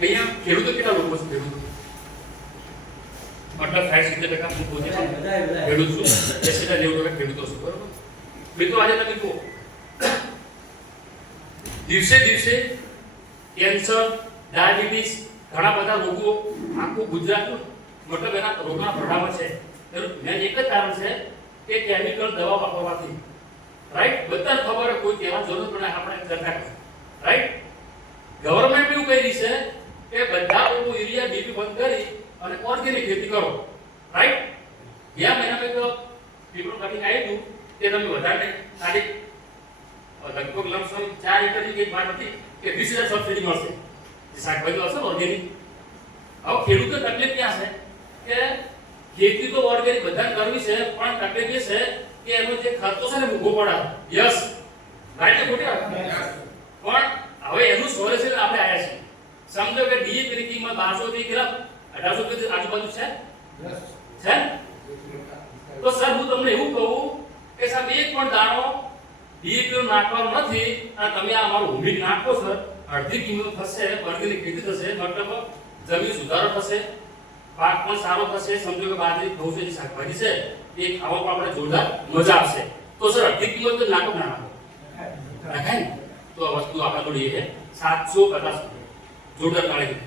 અહીંયા ખેડૂતો કેટલા લોકો છે? ખેડૂતો મતલબ 60-70% હું પોતે ખેડૂત છું, 80-90% ખેડૂતો છું, બરોબર? મિત્રો આજે તમે કહો દિવસે દિવસે કેન્સર, ડાયાબિટીસ, ઘણા બધા રોગો આખું ગુજરાત મતલબ એના રોગના પ્રભાવ છે. મેં એક જ કારણ છે કે કેમિકલ દવા વાપરવાથી, રાઈટ? બધાને ખબર હોય, કોઈ કહેવા જરૂર પડે, આપણે ચર્ચા કરીએ, રાઈટ? ગવર્નમેન્ટ એવું કહી રહી છે કે બધા લોકો યુરિયા ડીપી બંધ કરી અને ઓર્ગેનિક ખેતી કરો, રાઈટ? 2 મહિના પહેલા પીપળું કટિંગ આવ્યું તે તમે વધારે ખાલી લગભગ લમસમ 4 એકરની કઈ વાત હતી કે 20,000 સબસિડી મળશે જે શાકભાજી હશે ઓર્ગેનિક. હવે ખેડૂતો તકલીફ ક્યાં છે કે ખેતી તો ઓર્ગેનિક બધાને કરવી છે, પણ તકલીફ એ છે કે એનો જે ખર્ચો છે ને મૂકવો પડે. યસ, રાઈટ કે ખોટી વાત? પણ હવે એનું સોલ્યુશન આપણે આયા છે. સમજો કે ડીએપી ની કિંમત 1200 થી કેટલા 1800 થી આજુબાજુ છે, છે? તો સર હું તમને એવું કહું કે સાહેબ એક પણ દાણો ડીએપી નાખવાનો નથી અને તમે આ અમારું હુમિક નાખો સર, અડધી કિંમત થશે, ઓર્ગેનિક ખેતી થશે, મતલબ જમીન સુધારો થશે, પાક પણ સારો થશે. સમજો કે બાજરી, ઘઉં છે, શાકભાજી છે, એ ખાવા પણ આપણે જોરદાર મજા આવશે. તો સર અડધી કિંમત તો નાખો ના નાખો, નાખાય ને? તો આ વસ્તુ આપણે થોડી છે 750 જોરદાર કાઢી.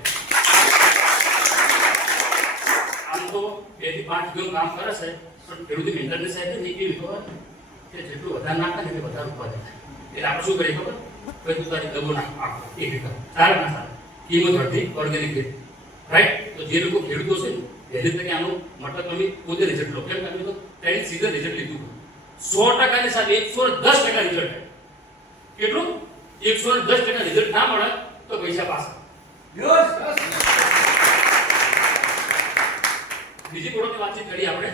આમ તો 2 થી 5 કિલો કામ કરે છે, પણ ખેડૂત મેન્ટેનન્સ છે ને કેવી ખબર કે જેટલું વધારે નાખે ને એટલે વધારે ઉત્પાદન થાય. એટલે આપણે શું કરીએ ખબર? ભાઈ તું તારી દબો નાખ, આખો 1 એકર ચાલે ના ચાલે, કિંમત અડધી ઓર્ગેનિક ખેતી, રાઈટ? તો જે લોકો ખેડૂતો છે પહેલી તકે આનો મતલબ તમે પોતે રિઝલ્ટ લો. કેમ? તમે તો તેની સીધા રિઝલ્ટ લીધું 100% ની સાથે 110% રિઝલ્ટ થાય. કેટલું? 110% રિઝલ્ટ ના મળે તો પૈસા પાછા. બીજી પ્રોડક્ટની વાતચીત કરીએ આપણે